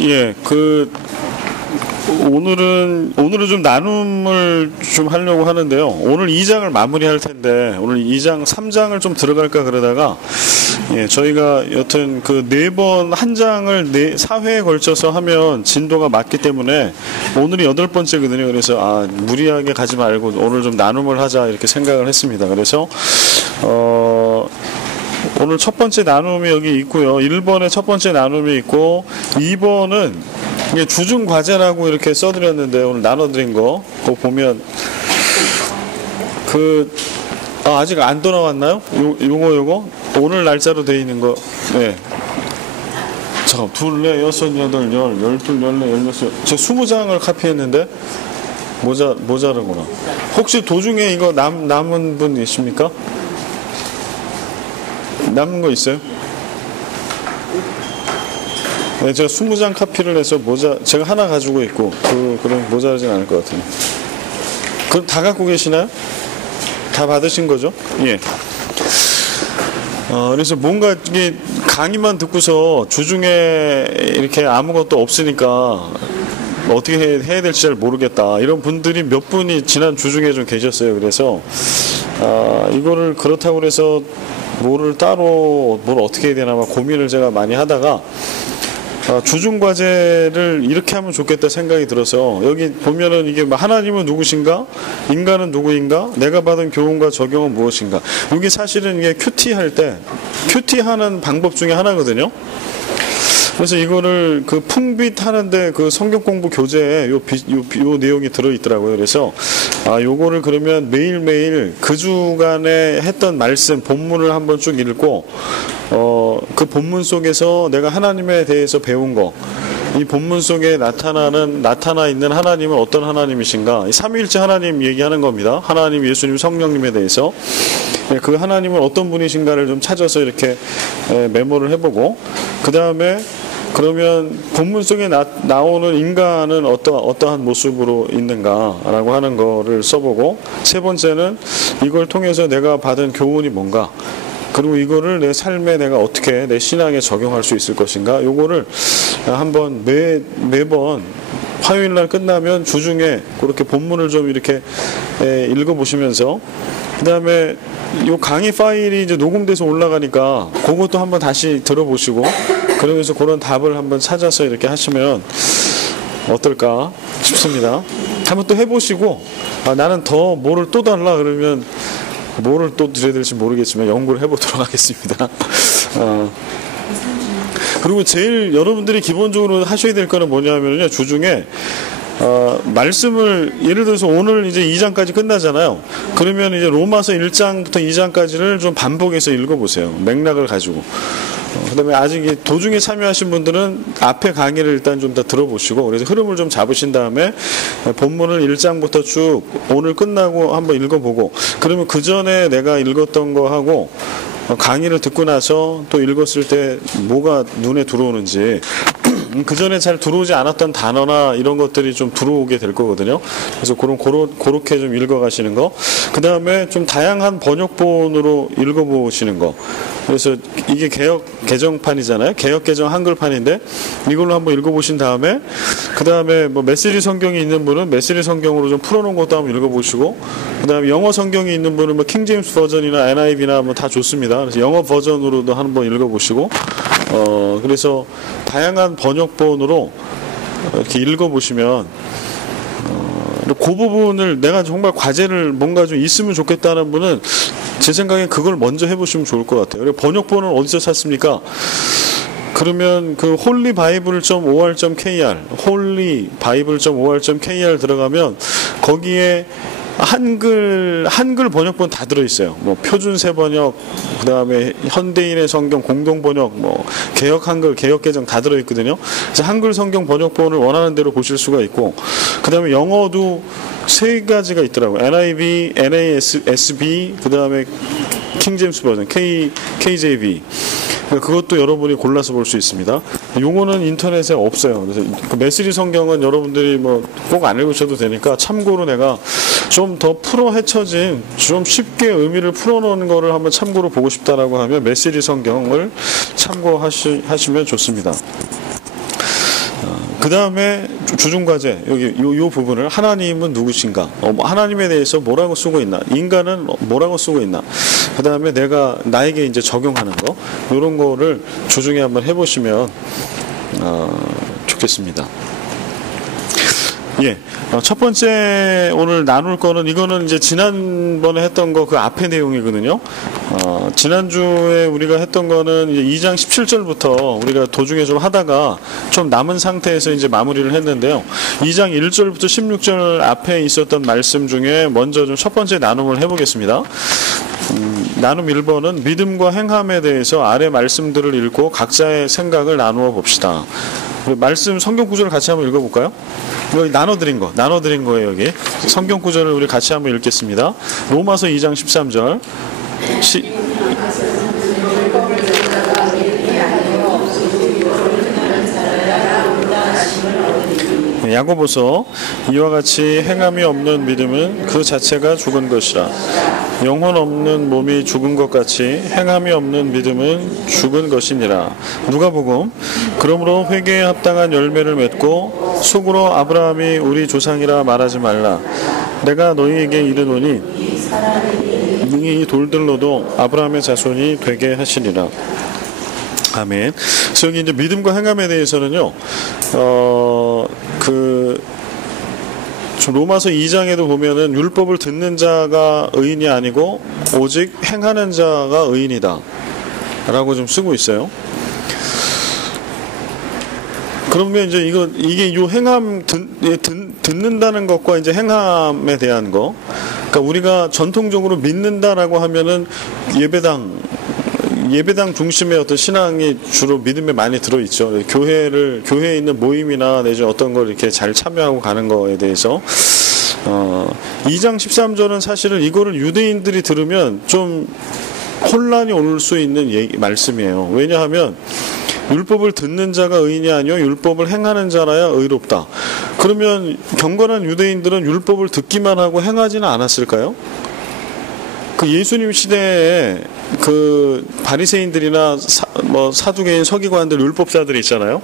예, 오늘은 좀 나눔을 좀 하려고 하는데요. 오늘 2장을 마무리할 텐데 오늘 2장, 3장을 좀 들어갈까 그러다가 예, 저희가 여튼 그 4번 한 장을 4회에 걸쳐서 하면 진도가 맞기 때문에 오늘이 8번째거든요. 그래서 무리하게 가지 말고 오늘 좀 나눔을 하자 이렇게 생각을 했습니다. 그래서 오늘 첫 번째 나눔이 여기 있고요. 1번에 첫 번째 나눔이 있고 2번은 이게 주중 과제라고 이렇게 써드렸는데 오늘 나눠드린 거 그거 보면 아직 안 돌아왔나요? 요거 오늘 날짜로 돼 있는 거. 네. 잠깐 2, 4, 6, 8, 10, 12, 14, 16. 저 20장을 카피했는데 모자르구나. 혹시 도중에 이거 남은 분 있습니까? 남은 거 있어요? 네, 제가 20장 카피를 해서 제가 하나 가지고 있고 그럼 모자라진 않을 것 같아요. 그럼 다 갖고 계시나요? 다 받으신 거죠? 예. 그래서 뭔가 이게 강의만 듣고서 주중에 이렇게 아무것도 없으니까 어떻게 해야 될지 잘 모르겠다 이런 분들이 몇 분이 지난 주중에 좀 계셨어요. 그래서 이거를 그렇다고 해서 뭘 어떻게 해야 되나 막 고민을 제가 많이 하다가 주중 과제를 이렇게 하면 좋겠다 생각이 들어서 여기 보면은 이게 하나님은 누구신가? 인간은 누구인가? 내가 받은 교훈과 적용은 무엇인가? 이게 사실은 이게 큐티하는 방법 중에 하나거든요. 그래서 이거를 풍빛 하는데 성경 공부 교재에 요 내용이 들어있더라고요. 그래서 요거를 그러면 매일매일 그 주간에 했던 말씀 본문을 한번 쭉 읽고 그 본문 속에서 내가 하나님에 대해서 배운 거, 이 본문 속에 나타나 있는 하나님은 어떤 하나님이신가? 삼위일체 하나님 얘기하는 겁니다. 하나님, 예수님, 성령님에 대해서 그 하나님은 어떤 분이신가를 좀 찾아서 이렇게 메모를 해보고 그 다음에 그러면 본문 속에 나오는 인간은 어떠한 모습으로 있는가라고 하는 거를 써보고 세 번째는 이걸 통해서 내가 받은 교훈이 뭔가 그리고 이거를 내 삶에 내가 어떻게 내 신앙에 적용할 수 있을 것인가 요거를 한번 매번 화요일날 끝나면 주중에 그렇게 본문을 좀 이렇게 읽어보시면서 그 다음에 요 강의 파일이 이제 녹음돼서 올라가니까 그것도 한번 다시 들어보시고 그러면서 그런 답을 한번 찾아서 이렇게 하시면 어떨까 싶습니다. 한번 또 해보시고 나는 더 뭐를 또 달라 그러면 뭐를 또 드려야 될지 모르겠지만 연구를 해보도록 하겠습니다. 그리고 제일 여러분들이 기본적으로 하셔야 될 거는 뭐냐면요, 주중에 말씀을 예를 들어서 오늘 이제 2장까지 끝나잖아요. 그러면 이제 로마서 1장부터 2장까지를 좀 반복해서 읽어보세요. 맥락을 가지고. 그 다음에 아직 도중에 참여하신 분들은 앞에 강의를 일단 좀 다 들어보시고 그래서 흐름을 좀 잡으신 다음에 본문을 1장부터 쭉 오늘 끝나고 한번 읽어보고 그러면 그 전에 내가 읽었던 거 하고 강의를 듣고 나서 또 읽었을 때 뭐가 눈에 들어오는지 그 전에 잘 들어오지 않았던 단어나 이런 것들이 좀 들어오게 될 거거든요. 그래서 그렇게 좀 읽어가시는 거. 그 다음에 좀 다양한 번역본으로 읽어보시는 거. 그래서 이게 개정판이잖아요. 개정 한글판인데 이걸로 한번 읽어보신 다음에 그 다음에 메시지 성경이 있는 분은 메시지 성경으로 좀 풀어놓은 것도 한번 읽어보시고 그 다음에 영어 성경이 있는 분은 킹제임스 버전이나 NIV나 다 좋습니다. 그래서 영어 버전으로도 한번 읽어보시고 그래서 다양한 번역본으로 이렇게 읽어보시면 그 부분을 내가 정말 과제를 뭔가 좀 있으면 좋겠다는 분은 제 생각에 그걸 먼저 해보시면 좋을 것 같아요. 그리고 번역본은 어디서 찾습니까? 그러면 holybible.or.kr holybible.or.kr 들어가면 거기에 한글 번역본 다 들어있어요. 표준세 번역, 그 다음에 현대인의 성경 공동 번역, 개역 한글, 개역 개정 다 들어있거든요. 그래서 한글 성경 번역본을 원하는 대로 보실 수가 있고, 그 다음에 영어도 3가지가 있더라고요. NIV, NASB, 그 다음에 킹제임스 버전, KJV. 그것도 여러분이 골라서 볼 수 있습니다. 용어는 인터넷에 없어요. 그래서 그 메시지 성경은 여러분들이 꼭 안 읽으셔도 되니까 참고로 내가 좀 더 풀어 헤쳐진 좀 쉽게 의미를 풀어놓은 거를 한번 참고로 보고 싶다라고 하면 메시지 성경을 참고하시면 좋습니다. 그 다음에 주중과제 여기 요 부분을 하나님은 누구신가, 하나님에 대해서 뭐라고 쓰고 있나, 인간은 뭐라고 쓰고 있나, 그 다음에 내가 나에게 이제 적용하는 거, 이런 거를 주중에 한번 해보시면 좋겠습니다. 예, 첫 번째 오늘 나눌 거는, 이거는 이제 지난번에 했던 거 그 앞의 내용이거든요. 지난주에 우리가 했던 거는 이제 2장 17절부터 우리가 도중에 좀 하다가 좀 남은 상태에서 이제 마무리를 했는데요. 2장 1절부터 16절 앞에 있었던 말씀 중에 먼저 좀 첫 번째 나눔을 해보겠습니다. 나눔 1번은 믿음과 행함에 대해서 아래 말씀들을 읽고 각자의 생각을 나누어 봅시다. 말씀 성경 구절을 같이 한번 읽어볼까요? 여기 나눠드린 거예요. 여기 성경 구절을 우리 같이 한번 읽겠습니다. 로마서 2장 13절. 야고보서 이와 같이 행함이 없는 믿음은 그 자체가 죽은 것이라. 영혼 없는 몸이 죽은 것 같이 행함이 없는 믿음은 죽은 것이니라. 누가복음. 그러므로 회개에 합당한 열매를 맺고 속으로 아브라함이 우리 조상이라 말하지 말라. 내가 너희에게 이르노니 이 돌들로도 아브라함의 자손이 되게 하시리라. 아멘. 그래서 여기 이제 믿음과 행함에 대해서는요, 로마서 2장에도 보면은 율법을 듣는 자가 의인이 아니고 오직 행하는 자가 의인이다 라고 좀 쓰고 있어요. 그러면 이제 이게 요 행함, 듣는다는 것과 이제 행함에 대한 거, 그러니까 우리가 전통적으로 믿는다라고 하면은 예배당 중심의 어떤 신앙이 주로 믿음에 많이 들어있죠. 교회에 있는 모임이나 내지 어떤 걸 이렇게 잘 참여하고 가는 거에 대해서 2장 13절은 사실은 이거를 유대인들이 들으면 좀 혼란이 올 수 있는 말씀이에요. 왜냐하면 율법을 듣는 자가 의인이 아니요 율법을 행하는 자라야 의롭다. 그러면 경건한 유대인들은 율법을 듣기만 하고 행하지는 않았을까요? 그 예수님 시대에 그 바리새인들이나 사두개인 서기관들, 율법자들이 있잖아요.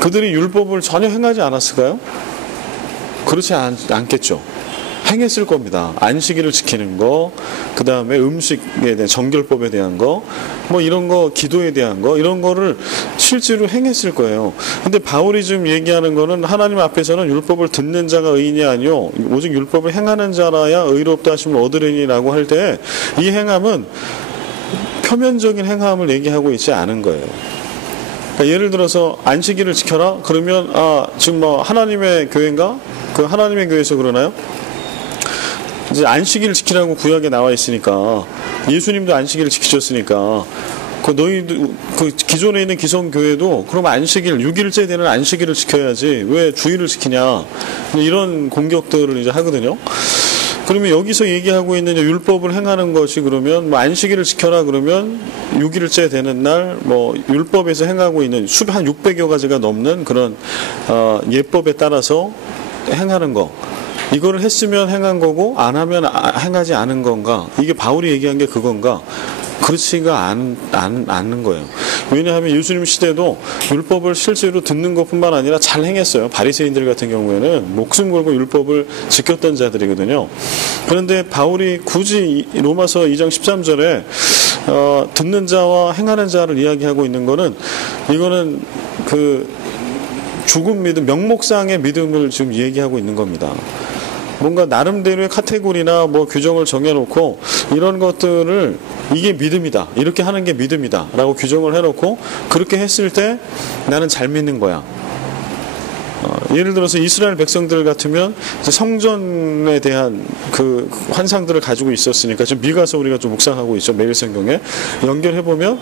그들이 율법을 전혀 행하지 않았을까요? 그렇지 않겠죠. 행했을 겁니다. 안식일을 지키는 거, 그 다음에 음식에 대한 정결법에 대한 거, 이런 거, 기도에 대한 거, 이런 거를 실제로 행했을 거예요. 근데 바울이 지금 얘기하는 거는 하나님 앞에서는 율법을 듣는 자가 의인이 아니요 오직 율법을 행하는 자라야 의롭다 하심을 얻으리니라고 할 때 이 행함은 표면적인 행함을 얘기하고 있지 않은 거예요. 그러니까 예를 들어서 안식일을 지켜라? 그러면 지금 하나님의 교회인가? 그 하나님의 교회에서 그러나요? 이제 안식일을 지키라고 구약에 나와 있으니까, 예수님도 안식일을 지키셨으니까 너희도 기존에 있는 기성교회도 그럼 안식일 6일째 되는 안식일을 지켜야지 왜 주일을 지키냐, 이런 공격들을 이제 하거든요. 그러면 여기서 얘기하고 있는 율법을 행하는 것이, 그러면 안식일을 지켜라 그러면 6일째 되는 날 율법에서 행하고 있는 한 600여 가지가 넘는 그런 예법에 따라서 행하는 거, 이거를 했으면 행한 거고 안 하면 행하지 않은 건가? 이게 바울이 얘기한 게 그건가? 그렇지가 않는 거예요. 왜냐하면 예수님 시대도 율법을 실제로 듣는 것뿐만 아니라 잘 행했어요. 바리새인들 같은 경우에는 목숨 걸고 율법을 지켰던 자들이거든요. 그런데 바울이 굳이 로마서 2장 13절에 듣는 자와 행하는 자를 이야기하고 있는 거는, 이거는 죽은 믿음, 명목상의 믿음을 지금 얘기하고 있는 겁니다. 뭔가 나름대로의 카테고리나 규정을 정해놓고 이런 것들을 이게 믿음이다, 이렇게 하는 게 믿음이다 라고 규정을 해놓고 그렇게 했을 때 나는 잘 믿는 거야. 예를 들어서 이스라엘 백성들 같으면 성전에 대한 그 환상들을 가지고 있었으니까, 지금 미가서 우리가 좀 묵상하고 있죠. 매일 성경에 연결해보면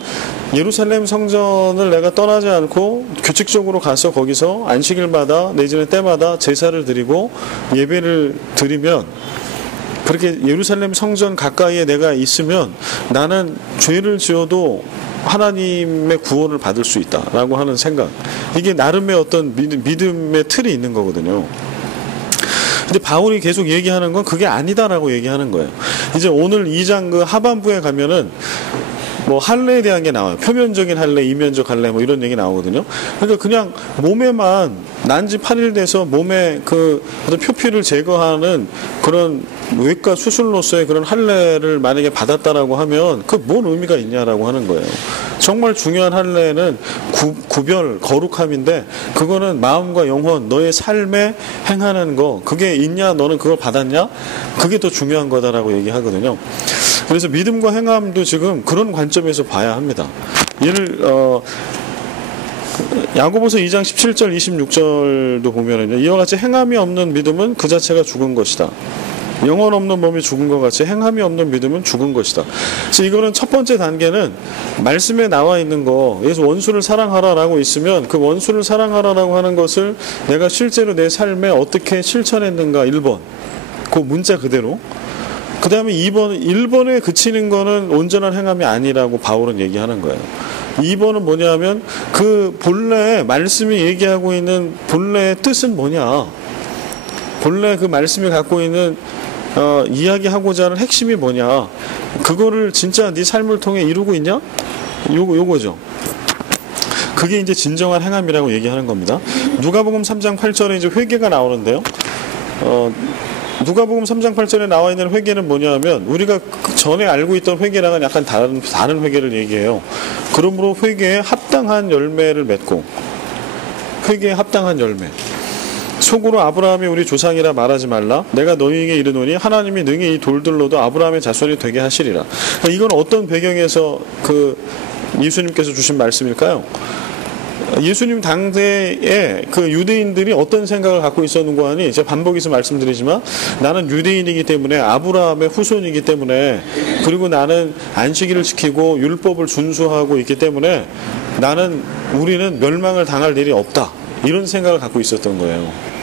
예루살렘 성전을 내가 떠나지 않고 규칙적으로 가서 거기서 안식일마다 내지는 때마다 제사를 드리고 예배를 드리면, 그렇게 예루살렘 성전 가까이에 내가 있으면 나는 죄를 지어도 하나님의 구원을 받을 수 있다라고 하는 생각, 이게 나름의 어떤 믿음의 틀이 있는 거거든요. 근데 바울이 계속 얘기하는 건 그게 아니다라고 얘기하는 거예요. 이제 오늘 2장 그 하반부에 가면은 뭐 할례에 대한 게 나와요. 표면적인 할례, 이면적 할례 뭐 이런 얘기 나오거든요. 그러니까 그냥 몸에만 난지 8일 돼서 몸에 그 어떤 표피를 제거하는 그런 외과 수술로서의 그런 할례를 만약에 받았다라고 하면 그 뭔 의미가 있냐라고 하는 거예요. 정말 중요한 할례는 구별, 거룩함인데 그거는 마음과 영혼, 너의 삶에 행하는 거 그게 있냐, 너는 그걸 받았냐? 그게 더 중요한 거다라고 얘기하거든요. 그래서 믿음과 행함도 지금 그런 관점에서 봐야 합니다. 야고보서 2장 17절 26절도 보면은요, 이와 같이 행함이 없는 믿음은 그 자체가 죽은 것이다. 영혼 없는 몸이 죽은 것 같이 행함이 없는 믿음은 죽은 것이다. 그래서 이거는 첫 번째 단계는 말씀에 나와 있는 거, 그래서 원수를 사랑하라라고 있으면 그 원수를 사랑하라라고 하는 것을 내가 실제로 내 삶에 어떻게 실천했는가 1번. 그 문자 그대로. 그 다음에 1번에 그치는 거는 온전한 행함이 아니라고 바울은 얘기하는 거예요. 2번은 뭐냐면 그 본래 말씀이 얘기하고 있는 본래의 뜻은 뭐냐. 본래 그 말씀이 갖고 있는 이야기하고자 하는 핵심이 뭐냐. 그거를 진짜 네 삶을 통해 이루고 있냐? 요거죠. 그게 이제 진정한 행함이라고 얘기하는 겁니다. 누가복음 3장 8절에 이제 회개가 나오는데요. 누가복음 3장 8절에 나와 있는 회개는 뭐냐면 우리가 전에 알고 있던 회개랑은 약간 다른 회개를 얘기해요. 그러므로 회개에 합당한 열매를 맺고, 회개에 합당한 열매. 속으로 아브라함이 우리 조상이라 말하지 말라. 내가 너희에게 이르노니 하나님이 능히 이 돌들로도 아브라함의 자손이 되게 하시리라. 그러니까 이건 어떤 배경에서 그 예수님께서 주신 말씀일까요? 예수님 당대에 그 유대인들이 어떤 생각을 갖고 있었는가 하니, 제가 반복해서 말씀드리지만 나는 유대인이기 때문에 아브라함의 후손이기 때문에, 그리고 나는 안식일을 지키고 율법을 준수하고 있기 때문에 우리는 멸망을 당할 일이 없다, 이런 생각을 갖고 있었던 거예요.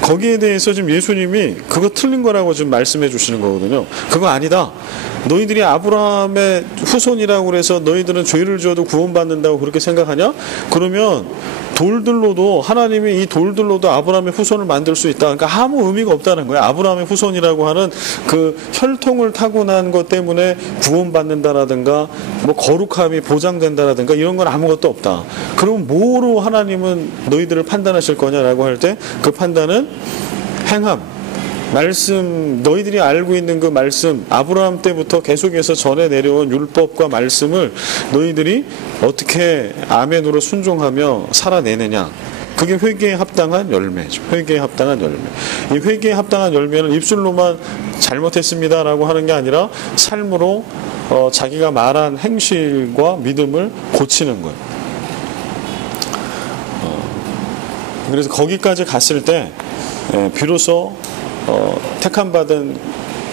거기에 대해서 지금 예수님이 그거 틀린 거라고 지금 말씀해 주시는 거거든요. 그거 아니다. 너희들이 아브라함의 후손이라고 그래서 너희들은 죄를 지어도 구원받는다고 그렇게 생각하냐? 그러면 돌들로도, 하나님이 이 돌들로도 아브라함의 후손을 만들 수 있다. 그러니까 아무 의미가 없다는 거예요. 아브라함의 후손이라고 하는 그 혈통을 타고난 것 때문에 구원받는다라든가 뭐 거룩함이 보장된다라든가 이런 건 아무것도 없다. 그럼 뭐로 하나님은 너희들을 판단하실 거냐라고 할 때 그 판단은 행함, 말씀, 너희들이 알고 있는 그 말씀, 아브라함 때부터 계속해서 전해 내려온 율법과 말씀을 너희들이 어떻게 아멘으로 순종하며 살아내느냐. 그게 회개에 합당한 열매죠. 회개에 합당한 열매. 이 회개에 합당한 열매는 입술로만 잘못했습니다라고 하는 게 아니라 삶으로 자기가 말한 행실과 믿음을 고치는 거예요. 그래서 거기까지 갔을 때 비로소 택함받은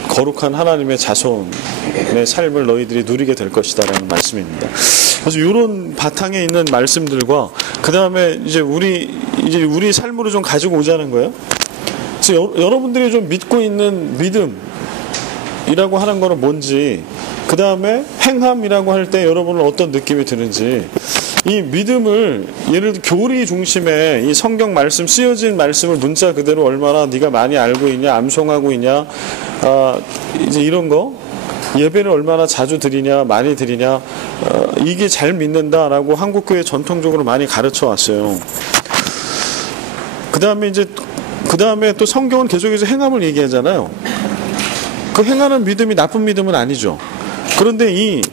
거룩한 하나님의 자손의 삶을 너희들이 누리게 될 것이다 라는 말씀입니다. 그래서 이런 바탕에 있는 말씀들과 그 다음에 이제 우리 삶으로 좀 가지고 오자는 거예요. 그래서 여러분들이 좀 믿고 있는 믿음이라고 하는 거는 뭔지, 그 다음에 행함이라고 할 때 여러분은 어떤 느낌이 드는지, 이 믿음을 예를 들어 교리 중심에 이 성경 말씀, 쓰여진 말씀을 문자 그대로 얼마나 네가 많이 알고 있냐, 암송하고 있냐, 이제 이런 거, 예배를 얼마나 자주 드리냐, 많이 드리냐, 이게 잘 믿는다라고 한국교회 전통적으로 많이 가르쳐 왔어요. 그 다음에 또 성경은 계속해서 행함을 얘기하잖아요. 그 행하는 믿음이 나쁜 믿음은 아니죠. 그런데 이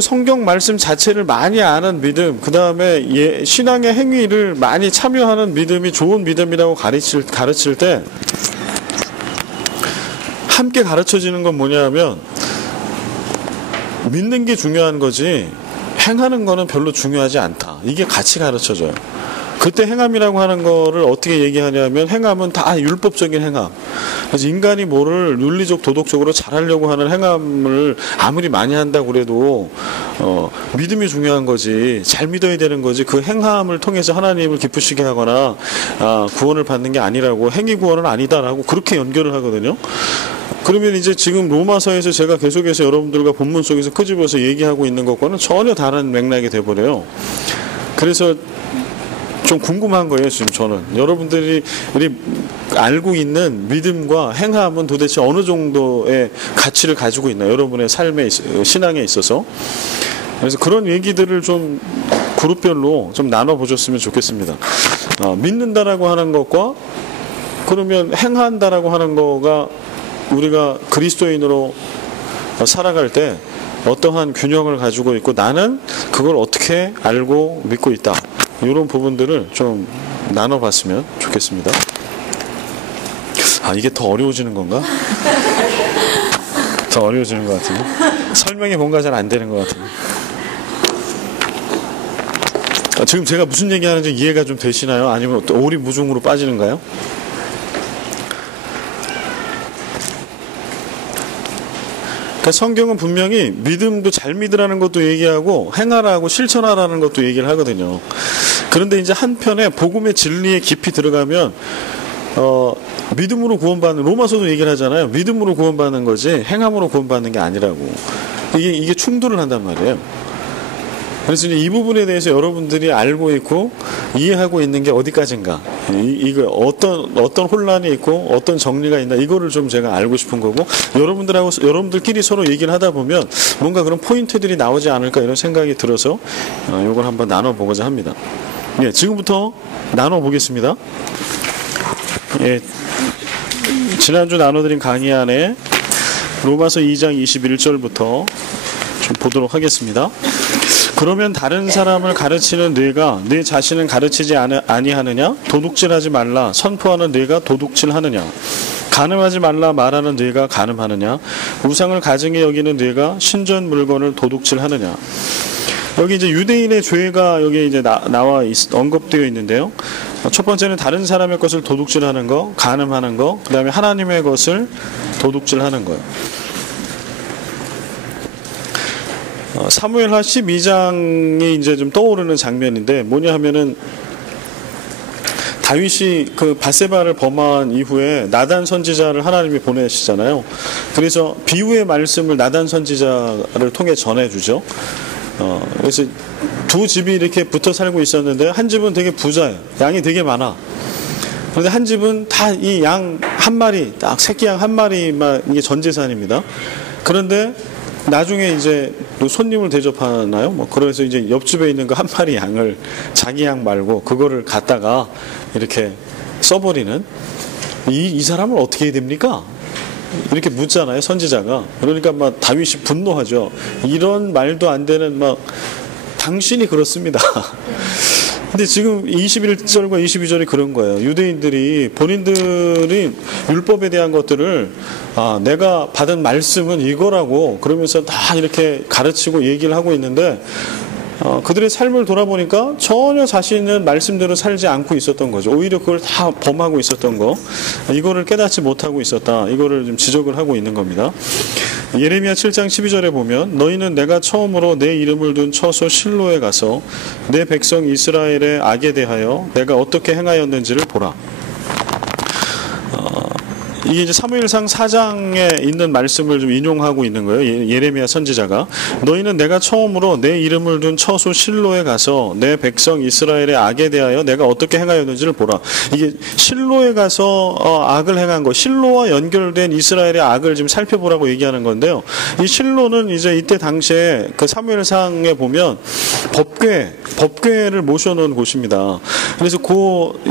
성경 말씀 자체를 많이 아는 믿음, 그 다음에 신앙의 행위를 많이 참여하는 믿음이 좋은 믿음이라고 가르칠 때 함께 가르쳐지는 건 뭐냐면 믿는 게 중요한 거지 행하는 거는 별로 중요하지 않다. 이게 같이 가르쳐져요. 그때 행함이라고 하는 거를 어떻게 얘기하냐면, 행함은 다 율법적인 행함. 그래서 인간이 뭐를 윤리적, 도덕적으로 잘하려고 하는 행함을 아무리 많이 한다고 그래도 믿음이 중요한 거지, 잘 믿어야 되는 거지, 그 행함을 통해서 하나님을 기쁘시게 하거나 구원을 받는 게 아니라고, 행위 구원은 아니다라고 그렇게 연결을 하거든요. 그러면 이제 지금 로마서에서 제가 계속해서 여러분들과 본문 속에서 끄집어서 얘기하고 있는 것과는 전혀 다른 맥락이 돼버려요. 그래서 좀 궁금한 거예요, 지금 저는. 여러분들이 알고 있는 믿음과 행함은 도대체 어느 정도의 가치를 가지고 있나, 여러분의 삶에, 신앙에 있어서. 그래서 그런 얘기들을 좀 그룹별로 좀 나눠보셨으면 좋겠습니다. 믿는다라고 하는 것과 그러면 행한다라고 하는 거가 우리가 그리스도인으로 살아갈 때 어떠한 균형을 가지고 있고 나는 그걸 어떻게 알고 믿고 있다. 이런 부분들을 좀 나눠봤으면 좋겠습니다. 이게 더 어려워지는 건가? 더 어려워지는 것 같은데. 설명이 뭔가 잘 안 되는 것 같은데. 지금 제가 무슨 얘기하는지 이해가 좀 되시나요? 아니면 오리무중으로 빠지는가요? 그러니까 성경은 분명히 믿음도 잘 믿으라는 것도 얘기하고 행하라고 실천하라는 것도 얘기를 하거든요. 그런데 이제 한편에 복음의 진리에 깊이 들어가면 믿음으로 구원받는, 로마서도 얘기를 하잖아요. 믿음으로 구원받는 거지 행함으로 구원받는 게 아니라고. 이게 충돌을 한단 말이에요. 그래서 이제 이 부분에 대해서 여러분들이 알고 있고 이해하고 있는 게 어디까지인가, 이거 어떤 혼란이 있고 어떤 정리가 있나, 이거를 좀 제가 알고 싶은 거고, 여러분들끼리 서로 얘기를 하다 보면 뭔가 그런 포인트들이 나오지 않을까 이런 생각이 들어서 이걸 한번 나눠보고자 합니다. 예, 지금부터 나눠보겠습니다. 예, 지난주 나눠드린 강의 안에 로마서 2장 21절부터 좀 보도록 하겠습니다. 그러면 다른 사람을 가르치는 네가 네 자신은 가르치지 아니하느냐? 도둑질하지 말라 선포하는 네가 도둑질하느냐? 간음하지 말라 말하는 네가 간음하느냐? 우상을 가증히 여기는 네가 신전 물건을 도둑질하느냐? 여기 이제 유대인의 죄가 여기 이제 언급되어 있는데요. 첫 번째는 다른 사람의 것을 도둑질하는 거, 간음하는 거, 그 다음에 하나님의 것을 도둑질하는 거예요. 사무엘하 12장이 이제 좀 떠오르는 장면인데 뭐냐 하면은 다윗이 그 밧세바를 범한 이후에 나단 선지자를 하나님이 보내시잖아요. 그래서 비유의 말씀을 나단 선지자를 통해 전해주죠. 그래서 두 집이 이렇게 붙어 살고 있었는데 한 집은 되게 부자예요. 양이 되게 많아. 그런데 한 집은 다 이 양 한 마리, 딱 새끼 양 한 마리만 이게 전 재산입니다. 그런데 나중에 이제 손님을 대접하나요? 그래서 이제 옆집에 있는 그 한 마리 양을 자기 양 말고 그거를 갖다가 이렇게 써버리는 이 사람을 어떻게 해야 됩니까? 이렇게 묻잖아요, 선지자가. 그러니까 막 다윗이 분노하죠. 이런 말도 안 되는 당신이 그렇습니다. 근데 지금 21절과 22절이 그런 거예요. 유대인들이 본인들이 율법에 대한 것들을 내가 받은 말씀은 이거라고 그러면서 다 이렇게 가르치고 얘기를 하고 있는데 그들의 삶을 돌아보니까 전혀 자신은 말씀대로 살지 않고 있었던 거죠. 오히려 그걸 다 범하고 있었던 거, 이거를 깨닫지 못하고 있었다. 이거를 좀 지적을 하고 있는 겁니다. 예레미야 7장 12절에 보면 너희는 내가 처음으로 내 이름을 둔 처소 실로에 가서 내 백성 이스라엘의 악에 대하여 내가 어떻게 행하였는지를 보라. 이게 이제 사무엘상 4장에 있는 말씀을 좀 인용하고 있는 거예요. 예레미야 선지자가 너희는 내가 처음으로 내 이름을 둔 처소 실로에 가서 내 백성 이스라엘의 악에 대하여 내가 어떻게 행하였는지를 보라. 이게 실로에 가서 악을 행한 거, 실로와 연결된 이스라엘의 악을 지금 살펴보라고 얘기하는 건데요. 이 실로는 이제 이때 당시에 그 사무엘상에 보면 법궤를 모셔놓은 곳입니다. 그래서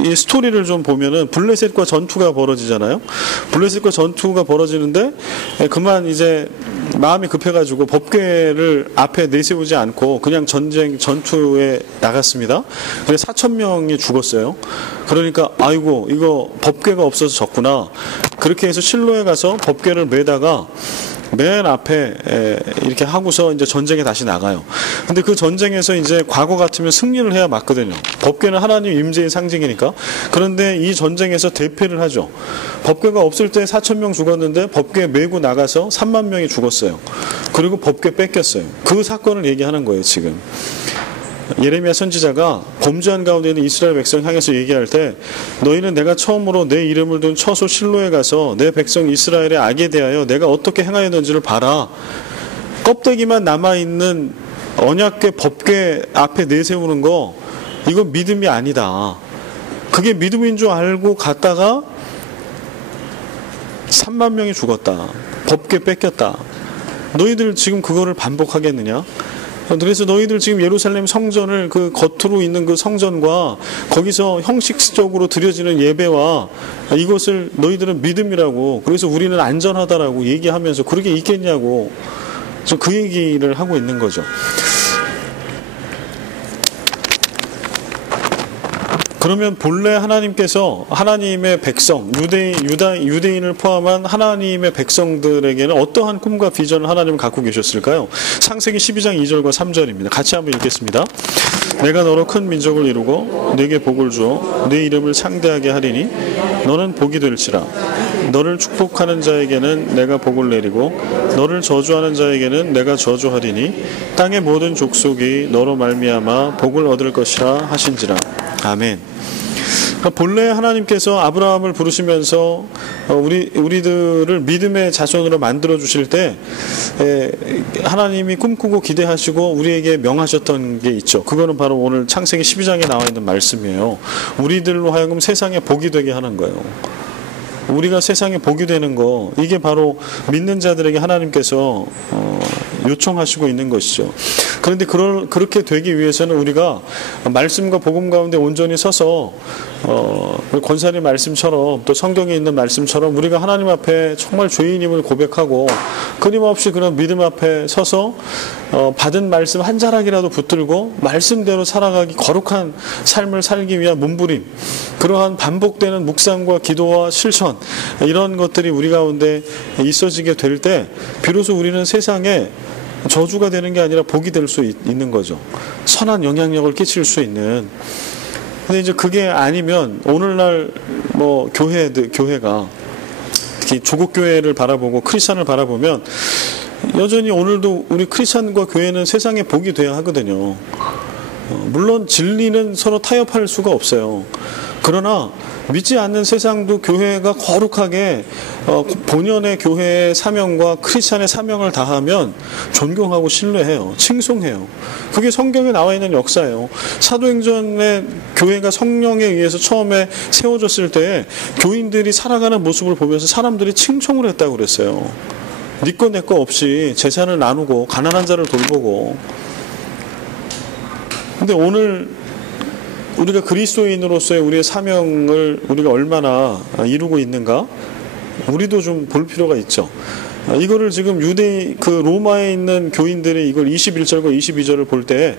이 스토리를 좀 보면은 블레셋과 전투가 벌어지잖아요. 블레셋과 전투가 벌어지는데 그만 이제 마음이 급해가지고 법궤를 앞에 내세우지 않고 그냥 전투에 나갔습니다. 그래서 4,000명이 죽었어요. 그러니까 아이고 이거 법궤가 없어서 졌구나. 그렇게 해서 실로에 가서 법궤를 매다가 맨 앞에 이렇게 하고서 이제 전쟁에 다시 나가요. 근데 그 전쟁에서 이제 과거 같으면 승리를 해야 맞거든요. 법궤는 하나님 임재의 상징이니까. 그런데 이 전쟁에서 대패를 하죠. 법궤가 없을 때 4,000명 죽었는데 법궤 메고 나가서 3만 명이 죽었어요. 그리고 법궤 뺏겼어요. 그 사건을 얘기하는 거예요, 지금. 예레미야 선지자가 범죄한 가운데 있는 이스라엘 백성 향해서 얘기할 때 너희는 내가 처음으로 내 이름을 둔 처소 실로에 가서 내 백성 이스라엘의 악에 대하여 내가 어떻게 행하였는지를 봐라. 껍데기만 남아있는 언약궤 법궤 앞에 내세우는 거 이건 믿음이 아니다. 그게 믿음인 줄 알고 갔다가 3만 명이 죽었다. 법궤 뺏겼다. 너희들 지금 그거를 반복하겠느냐? 그래서 너희들 지금 예루살렘 성전을 그 겉으로 있는 그 성전과 거기서 형식적으로 드려지는 예배와 이것을 너희들은 믿음이라고, 그래서 우리는 안전하다라고 얘기하면서 그렇게 있겠냐고 그 얘기를 하고 있는 거죠. 그러면 본래 하나님께서 하나님의 백성, 유대인을 포함한 하나님의 백성들에게는 어떠한 꿈과 비전을 하나님은 갖고 계셨을까요? 창세기 12장 2절과 3절입니다. 같이 한번 읽겠습니다. 내가 너로 큰 민족을 이루고 네게 복을 주어 네 이름을 창대하게 하리니 너는 복이 될지라. 너를 축복하는 자에게는 내가 복을 내리고 너를 저주하는 자에게는 내가 저주하리니 땅의 모든 족속이 너로 말미암아 복을 얻을 것이라 하신지라. 아멘. 본래 하나님께서 아브라함을 부르시면서 우리들을 믿음의 자손으로 만들어 주실 때 하나님이 꿈꾸고 기대하시고 우리에게 명하셨던 게 있죠. 그거는 바로 오늘 창세기 12장에 나와 있는 말씀이에요. 우리들로 하여금 세상에 복이 되게 하는 거예요. 우리가 세상에 복이 되는 거, 이게 바로 믿는 자들에게 하나님께서 요청하시고 있는 것이죠. 그런데 그렇게 되기 위해서는 우리가 말씀과 복음 가운데 온전히 서서 권사님 말씀처럼 또 성경에 있는 말씀처럼 우리가 하나님 앞에 정말 죄인임을 고백하고 끊임없이 그런 믿음 앞에 서서 받은 말씀 한 자락이라도 붙들고 말씀대로 살아가기, 거룩한 삶을 살기 위한 몸부림, 그러한 반복되는 묵상과 기도와 실천, 이런 것들이 우리 가운데 있어지게 될 때 비로소 우리는 세상에 저주가 되는 게 아니라 복이 될 수 있는 거죠. 선한 영향력을 끼칠 수 있는. 근데 이제 그게 아니면 오늘날 교회가 특히 조국 교회를 바라보고 크리스찬을 바라보면 여전히 오늘도 우리 크리스찬과 교회는 세상에 복이 돼야 하거든요. 물론 진리는 서로 타협할 수가 없어요. 그러나 믿지 않는 세상도 교회가 거룩하게 본연의 교회의 사명과 크리스찬의 사명을 다하면 존경하고 신뢰해요. 칭송해요. 그게 성경에 나와 있는 역사예요. 사도행전의 교회가 성령에 의해서 처음에 세워졌을 때 교인들이 살아가는 모습을 보면서 사람들이 칭송을 했다고 그랬어요. 네 거 내 거 없이 재산을 나누고 가난한 자를 돌보고. 근데 오늘 우리가 그리스도인으로서의 우리의 사명을 우리가 얼마나 이루고 있는가? 우리도 좀 볼 필요가 있죠. 이거를 지금 로마에 있는 교인들이 이걸 21절과 22절을 볼 때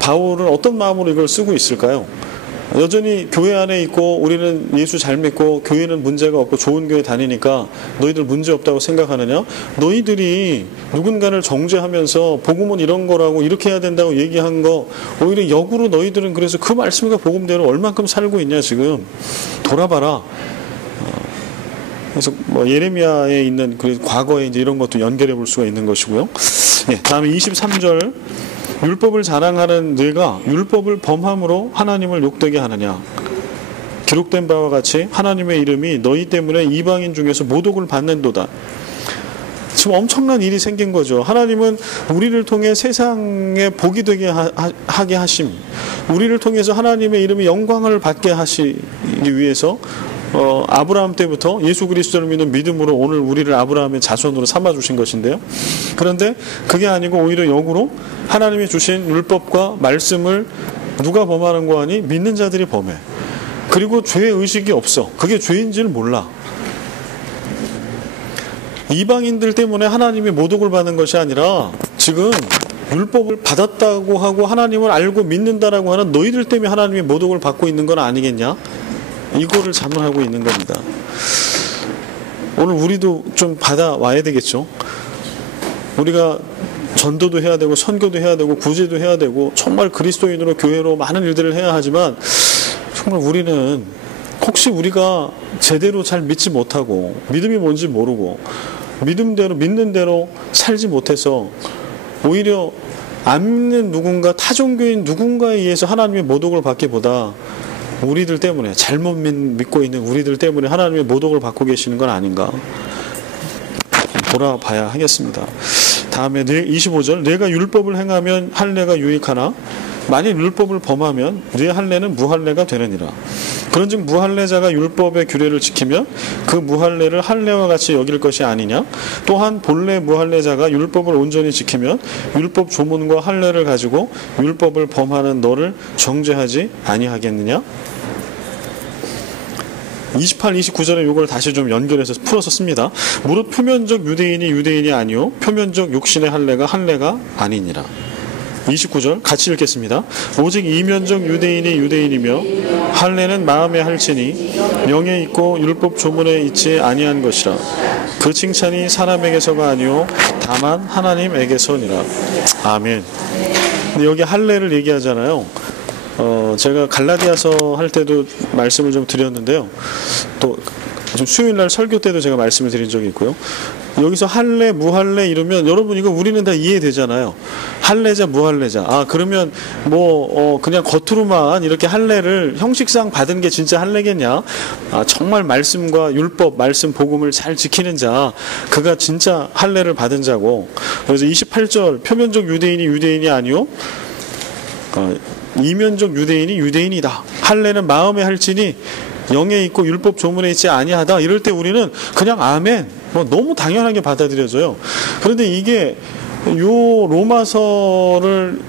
바울은 어떤 마음으로 이걸 쓰고 있을까요? 여전히 교회 안에 있고 우리는 예수 잘 믿고 교회는 문제가 없고 좋은 교회 다니니까 너희들 문제 없다고 생각하느냐? 너희들이 누군가를 정죄하면서 복음은 이런 거라고 이렇게 해야 된다고 얘기한 거 오히려 역으로 너희들은 그래서 그 말씀과 복음대로 얼만큼 살고 있냐 지금 돌아봐라. 그래서 예레미야에 있는 그 과거에 이제 이런 것도 연결해 볼 수가 있는 것이고요. 다음에 23절. 율법을 자랑하는 너희가 율법을 범함으로 하나님을 욕되게 하느냐. 기록된 바와 같이 하나님의 이름이 너희 때문에 이방인 중에서 모독을 받는도다. 지금 엄청난 일이 생긴 거죠. 하나님은 우리를 통해 세상에 복이 되게 하게 하심, 우리를 통해서 하나님의 이름이 영광을 받게 하시기 위해서 아브라함 때부터 예수 그리스도를 믿는 믿음으로 오늘 우리를 아브라함의 자손으로 삼아주신 것인데요. 그런데 그게 아니고 오히려 역으로 하나님이 주신 율법과 말씀을 누가 범하는 거 아니? 믿는 자들이 범해. 그리고 죄의식이 없어. 그게 죄인지를 몰라. 이방인들 때문에 하나님이 모독을 받는 것이 아니라 지금 율법을 받았다고 하고 하나님을 알고 믿는다라고 하는 너희들 때문에 하나님이 모독을 받고 있는 건 아니겠냐? 이거를 자문하고 있는 겁니다. 오늘 우리도 좀 받아와야 되겠죠. 우리가 전도도 해야 되고 선교도 해야 되고 구제도 해야 되고 정말 그리스도인으로 교회로 많은 일들을 해야 하지만 정말 우리는 혹시 우리가 제대로 잘 믿지 못하고 믿음이 뭔지 모르고 믿는 대로 살지 못해서 오히려 안 믿는 누군가, 타종교인 누군가에 의해서 하나님의 모독을 받기보다 우리들 때문에, 잘못 믿고 있는 우리들 때문에 하나님의 모독을 받고 계시는 건 아닌가 돌아봐야 하겠습니다. 다음에 25절. 내가 율법을 행하면 할례가 유익하나 만일 율법을 범하면 네 할례는 무할례가 되느니라. 그런즉 무할례자가 율법의 규례를 지키면 그 무할례를 할례와 같이 여길 것이 아니냐. 또한 본래 무할례자가 율법을 온전히 지키면 율법 조문과 할례를 가지고 율법을 범하는 너를 정죄하지 아니하겠느냐. 28, 29절에 이걸 다시 좀 연결해서 풀어서 씁니다. 무릇 표면적 유대인이 유대인이 아니요 표면적 육신의 할례가 아니니라. 29절 같이 읽겠습니다. 오직 이면적 유대인이 유대인이며 할례는 마음에 할지니 영에 있고 율법 조문에 있지 아니한 것이라. 그 칭찬이 사람에게서가 아니요 다만 하나님에게서니라. 아멘. 근데 여기 할례를 얘기하잖아요. 제가 갈라디아서 할 때도 말씀을 좀 드렸는데요. 또 좀 수요일날 설교 때도 제가 말씀을 드린 적이 있고요. 여기서 할례, 무할례 이러면 여러분 이거 우리는 다 이해되잖아요. 할례자, 무할례자. 그러면 그냥 겉으로만 이렇게 할례를 형식상 받은 게 진짜 할례겠냐? 정말 말씀과 율법, 말씀, 복음을 잘 지키는 자, 그가 진짜 할례를 받은 자고. 그래서 28절 표면적 유대인이 유대인이 아니요 이면적 유대인이 유대인이다. 할례는 마음에 할지니 영에 있고 율법 조문에 있지 아니하다. 이럴 때 우리는 그냥 아멘 너무 당연하게 받아들여져요. 그런데 이게 요 로마서를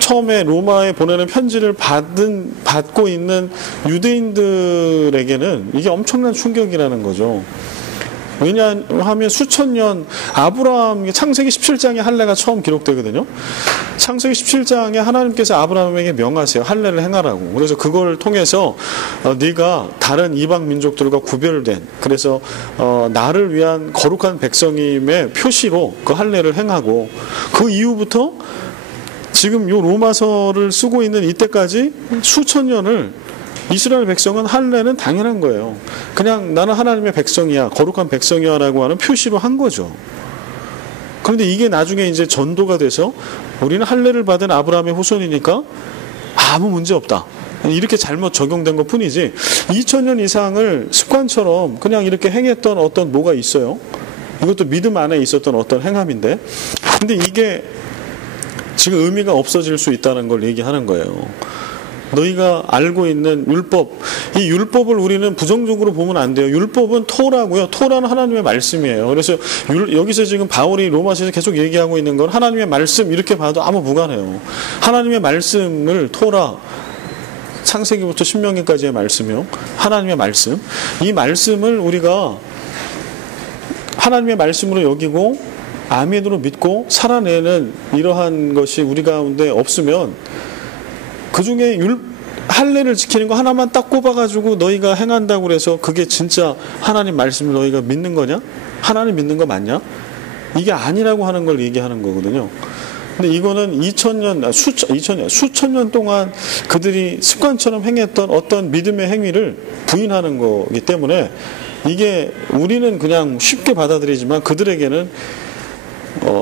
처음에 로마에 보내는 편지를 받고 있는 유대인들에게는 이게 엄청난 충격이라는 거죠. 왜냐하면 수천 년 아브라함 창세기 17장에 할례가 처음 기록되거든요. 창세기 17장에 하나님께서 아브라함에게 명하세요. 할례를 행하라고. 그래서 그걸 통해서 네가 다른 이방 민족들과 구별된 그래서 나를 위한 거룩한 백성임의 표시로 그 할례를 행하고 그 이후부터 지금 요 로마서를 쓰고 있는 이때까지 수천 년을 이스라엘 백성은 할례는 당연한 거예요. 그냥 나는 하나님의 백성이야, 거룩한 백성이야 라고 하는 표시로 한 거죠. 그런데 이게 나중에 이제 전도가 돼서 우리는 할례를 받은 아브라함의 후손이니까 아무 문제 없다. 이렇게 잘못 적용된 것 뿐이지 2000년 이상을 습관처럼 그냥 이렇게 행했던 어떤 뭐가 있어요. 이것도 믿음 안에 있었던 어떤 행함인데 근데 이게 지금 의미가 없어질 수 있다는 걸 얘기하는 거예요. 너희가 알고 있는 율법, 이 율법을 우리는 부정적으로 보면 안 돼요. 율법은 토라고요. 토라는 하나님의 말씀이에요. 그래서 여기서 지금 바울이 로마서에서 계속 얘기하고 있는 건 하나님의 말씀 이렇게 봐도 아무 무관해요. 하나님의 말씀을 토라, 창세기부터 신명기까지의 말씀이요. 하나님의 말씀. 이 말씀을 우리가 하나님의 말씀으로 여기고 아멘으로 믿고 살아내는 이러한 것이 우리 가운데 없으면 그 중에 할례를 지키는 거 하나만 딱 꼽아가지고 너희가 행한다고 그래서 그게 진짜 하나님 말씀을 너희가 믿는 거냐? 하나님 믿는 거 맞냐? 이게 아니라고 하는 걸 얘기하는 거거든요. 근데 이거는 수천 년 동안 그들이 습관처럼 행했던 어떤 믿음의 행위를 부인하는 거기 때문에 이게 우리는 그냥 쉽게 받아들이지만 그들에게는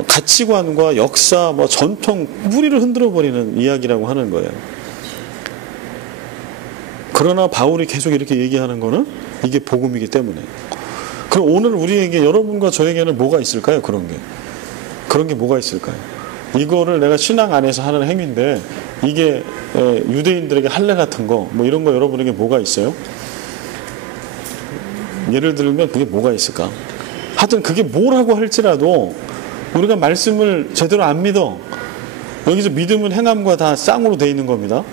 가치관과 역사, 전통, 뿌리를 흔들어 버리는 이야기라고 하는 거예요. 그러나 바울이 계속 이렇게 얘기하는 거는 이게 복음이기 때문에. 그럼 오늘 우리에게 여러분과 저에게는 뭐가 있을까요? 그런 게 뭐가 있을까요? 이거를 내가 신앙 안에서 하는 행위인데 이게 유대인들에게 할례 같은 거 이런 거 여러분에게 뭐가 있어요? 예를 들면 그게 뭐가 있을까? 하여튼 그게 뭐라고 할지라도 우리가 말씀을 제대로 안 믿어. 여기서 믿음은 행함과 다 쌍으로 돼 있는 겁니다.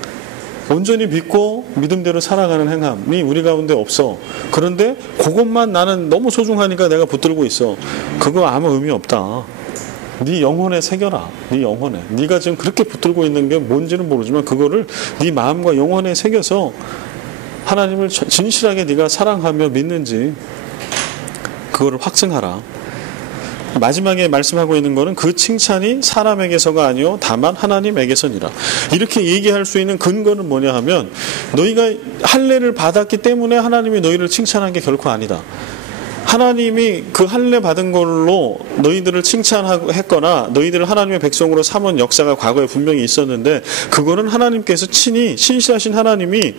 온전히 믿고 믿음대로 살아가는 행함이 우리 가운데 없어. 그런데 그것만 나는 너무 소중하니까 내가 붙들고 있어. 그거 아무 의미 없다. 네 영혼에 새겨라. 네 영혼에. 네가 지금 그렇게 붙들고 있는 게 뭔지는 모르지만 그거를 네 마음과 영혼에 새겨서 하나님을 진실하게 네가 사랑하며 믿는지 그거를 확증하라. 마지막에 말씀하고 있는 것은 그 칭찬이 사람에게서가 아니요 다만 하나님에게서니라. 이렇게 얘기할 수 있는 근거는 뭐냐 하면 너희가 할례를 받았기 때문에 하나님이 너희를 칭찬한 게 결코 아니다. 하나님이 그 할례 받은 걸로 너희들을 칭찬했거나 너희들을 하나님의 백성으로 삼은 역사가 과거에 분명히 있었는데 그거는 하나님께서 친히 신실하신 하나님이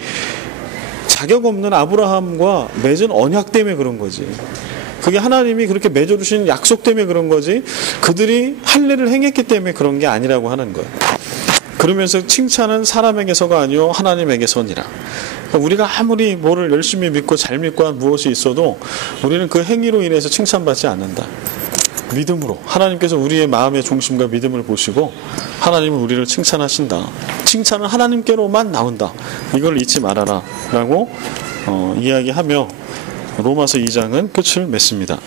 자격 없는 아브라함과 맺은 언약 때문에 그런 거지. 그게 하나님이 그렇게 맺어주신 약속 때문에 그런 거지 그들이 할례를 행했기 때문에 그런 게 아니라고 하는 거예요. 그러면서 칭찬은 사람에게서가 아니요 하나님에게서니라. 그러니까 우리가 아무리 뭐를 열심히 믿고 잘 믿고 한 무엇이 있어도 우리는 그 행위로 인해서 칭찬받지 않는다. 믿음으로 하나님께서 우리의 마음의 중심과 믿음을 보시고 하나님은 우리를 칭찬하신다. 칭찬은 하나님께로만 나온다. 이걸 잊지 말아라 라고 이야기하며 로마서 2장은 끝을 맺습니다.